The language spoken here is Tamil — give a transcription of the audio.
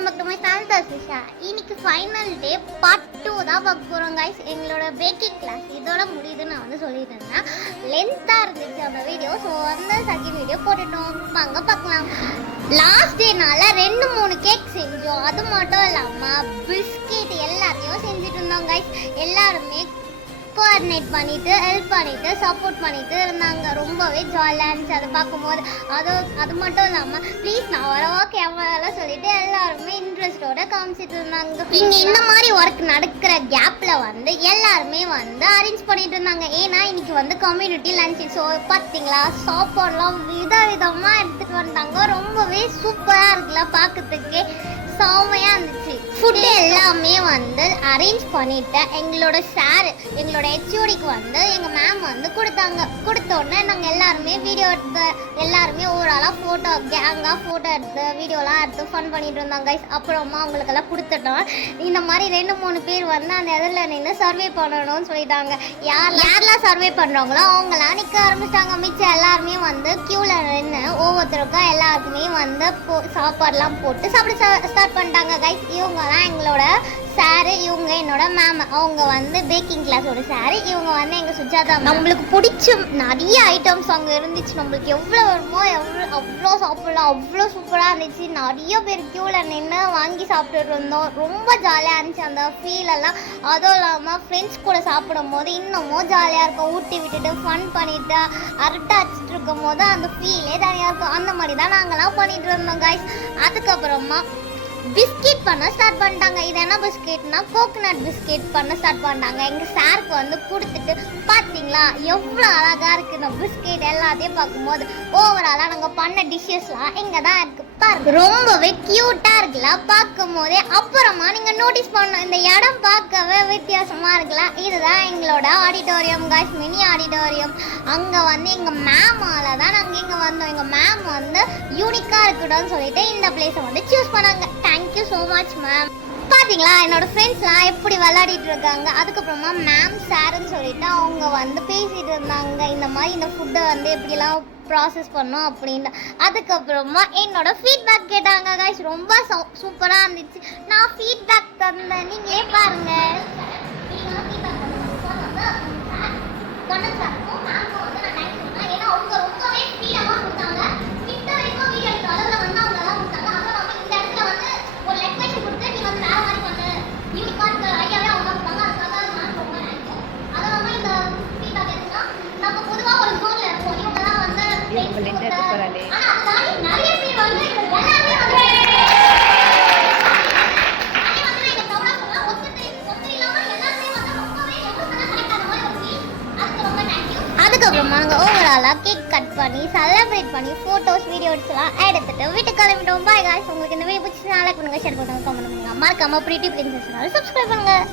Welcome back to my channel Darshisha. இன்னைக்கு ஃபைனல் டே பார்ட் 2 தான் பார்க்க போகிறோம் கைஸ். எங்களோட பேக்கிங் கிளாஸ் இதோட முடியுதுன்னு நான் வந்து சொல்லிட்டு இருந்தேன். லென்த்தாக இருந்துச்சு அந்த வீடியோ. ஸோ அந்த செகண்ட் வீடியோ போட்டுட்டோம், வாங்க பார்க்கலாம். லாஸ்ட் டேனால 2-3 கேக் செஞ்சோம். அது மட்டும் இல்லாமல் பிஸ்கெட் எல்லாத்தையும் செஞ்சுட்டு இருந்தோம் கைஸ். எல்லாருமே கோஆர்டினேட் பண்ணிட்டு ஹெல்ப் பண்ணிட்டு சப்போர்ட் பண்ணிட்டு இருந்தாங்க. ரொம்பவே ஜாலியாக இருந்துச்சு அதை பார்க்கும்போது. அது மட்டும் இல்லாமல் ப்ளீஸ் நான் வரவா கேமராலாம் சொல்லிட்டு எல்லாருமே இன்ட்ரெஸ்டோட காமிச்சிட்டு இருந்தாங்க. இங்கே இந்த மாதிரி ஒர்க் நடக்கிற கேப்பில் வந்து எல்லாருமே வந்து அரேஞ்ச் பண்ணிட்டு இருந்தாங்க. ஏன்னா இன்னைக்கு வந்து கம்யூனிட்டி லஞ்ச். ஸோ பார்த்தீங்களா சாப்பாடுலாம் விதவிதமாக எடுத்துகிட்டு வந்தாங்க. ரொம்பவே சூப்பராக இருக்குல்ல, பார்க்கறதுக்கே செம்மையாக இருந்துச்சு. ஃபுட்டு எல்லாமே வந்து அரேஞ்ச் பண்ணிட்டு எங்களோட சார் எங்களோட ஹெச்ஓடிக்கு வந்து எங்கள் மேம் வந்து கொடுத்தாங்க. கொடுத்தோடனே நாங்கள் எல்லாருமே வீடியோ எடுத்து எல்லாருமே ஓவராலாக ஃபோட்டோ கேங்காக ஃபோட்டோ எடுத்து வீடியோலாம் எடுத்து ஃபன் பண்ணிட்டு இருந்தாங்க கைஸ். அப்புறமா அவங்களுக்கெல்லாம் கொடுத்துட்டோம். இந்த மாதிரி 2-3 பேர் வந்து அந்த இதில் நின்று சர்வே பண்ணணும்னு சொல்லிட்டாங்க. யாரெல்லாம் சர்வே பண்ணுறாங்களோ அவங்களாம் நிற்க ஆரம்பிச்சிட்டாங்க. மிச்சம் எல்லாருமே வந்து க்யூவில் நின்று ஒவ்வொருத்தருக்கும் எல்லாருக்குமே வந்து சாப்பாடுலாம் போட்டு சாப்பிட ஸ்டார்ட் பண்ணிட்டாங்க கைஸ். இவங்க தான் எங்களோட சாரு, இவங்க என்னோட மேம். அவங்க வந்து பேக்கிங் கிளாஸோட சாரு, இவங்க வந்து எங்கள் சுஜாதா. நம்மளுக்கு பிடிச்ச நிறைய ஐட்டம்ஸ் அங்கே இருந்துச்சு. நம்மளுக்கு எவ்வளோ வருமோ அவ்வளோ சாப்பிடலாம். அவ்வளோ சூப்பராக இருந்துச்சு. நிறைய பேர் க்யூவில் நின்று வாங்கி சாப்பிட்டுட்டு இருந்தோம். ரொம்ப ஜாலியாக இருந்துச்சு அந்த ஃபீலெல்லாம். அதுவும் இல்லாமல் ஃப்ரெண்ட்ஸ் கூட சாப்பிடும் போது இன்னமும் ஜாலியாக இருக்கும். ஊட்டி விட்டுட்டு ஃபன் பண்ணிவிட்டு அரட்டை அடிச்சுட்டு இருக்கும் போது அந்த ஃபீலே தனியாக இருக்கும். அந்த மாதிரி தான் நாங்கள்லாம் பண்ணிட்டு இருந்தோம் கைஸ். அதுக்கப்புறமா பிஸ்கெட் பண்ண ஸ்டார்ட் பண்ணிட்டாங்க. இது என்ன பிஸ்கெட்னா கோகனட் பிஸ்கெட் பண்ண ஸ்டார்ட் பண்ணிட்டாங்க. எங்கள் சாருக்கு வந்து கொடுத்துட்டு பார்த்தீங்களா எவ்வளோ அழகாக இருக்குது இந்த பிஸ்கெட். எல்லாத்தையும் பார்க்கும்போது ஓவராலாக நாங்கள் பண்ண டிஷ்ஷஸ்லாம் இங்கே தான் இருக்குது பாருங்க. ரொம்பவே க்யூட்டாக இருக்குல்ல பார்க்கும் போதே. அப்புறமா நீங்கள் நோட்டீஸ் பண்ணணும், இந்த இடம் பார்க்கவே வித்தியாசமாக இருக்குல்ல. இதுதான் எங்களோட ஆடிட்டோரியம் காய்ஸ், மினி ஆடிட்டோரியம். அங்கே வந்து எங்கள் மேமால தான் நாங்கள் இங்கே வந்தோம். எங்கள் மேம் வந்து யூனிக்காக இருக்கட்டும்னு சொல்லிட்டு இந்த பிளேஸை வந்து சூஸ் பண்ணாங்க. Thank you so much ma'am. பார்த்தீங்களா என்னோட ஃப்ரெண்ட்ஸ்லாம் எப்படி விளையாடிட்டு இருக்காங்க. அதுக்கப்புறமா மேம் சாருன்னு சொல்லிட்டு அவங்க வந்து பேசிட்டு இருந்தாங்க. இந்த மாதிரி இந்த ஃபுட்டை வந்து எப்படிலாம் ப்ராசஸ் பண்ணோம் அப்படின்னு. அதுக்கப்புறமா என்னோட ஃபீட்பேக் கேட்டாங்க கைஸ். ரொம்ப சூப்பராக இருந்துச்சு. நான் ஃபீட்பேக் தந்தேன், நீங்களே பாருங்க. அதுக்கப்புறமா நாங்கள் ஓவராலாக கேக் கட் பண்ணி செலிப்ரேட் பண்ணி ஃபோட்டோஸ் வீடியோஸ்லாம் எடுத்துட்டு வீட்டுக்கு கிளம்பிட்டோம். Bye guys. உங்களுக்கு இந்த வீடியோ பிடிச்சி லைக் பண்ணுங்கள், ஷேர் பண்ணுங்கள், கமெண்ட் பண்ணுங்கள். மறக்காம பிரிட்டி பிரின்சஸ் சப்ஸ்கிரைப் பண்ணுங்கள்.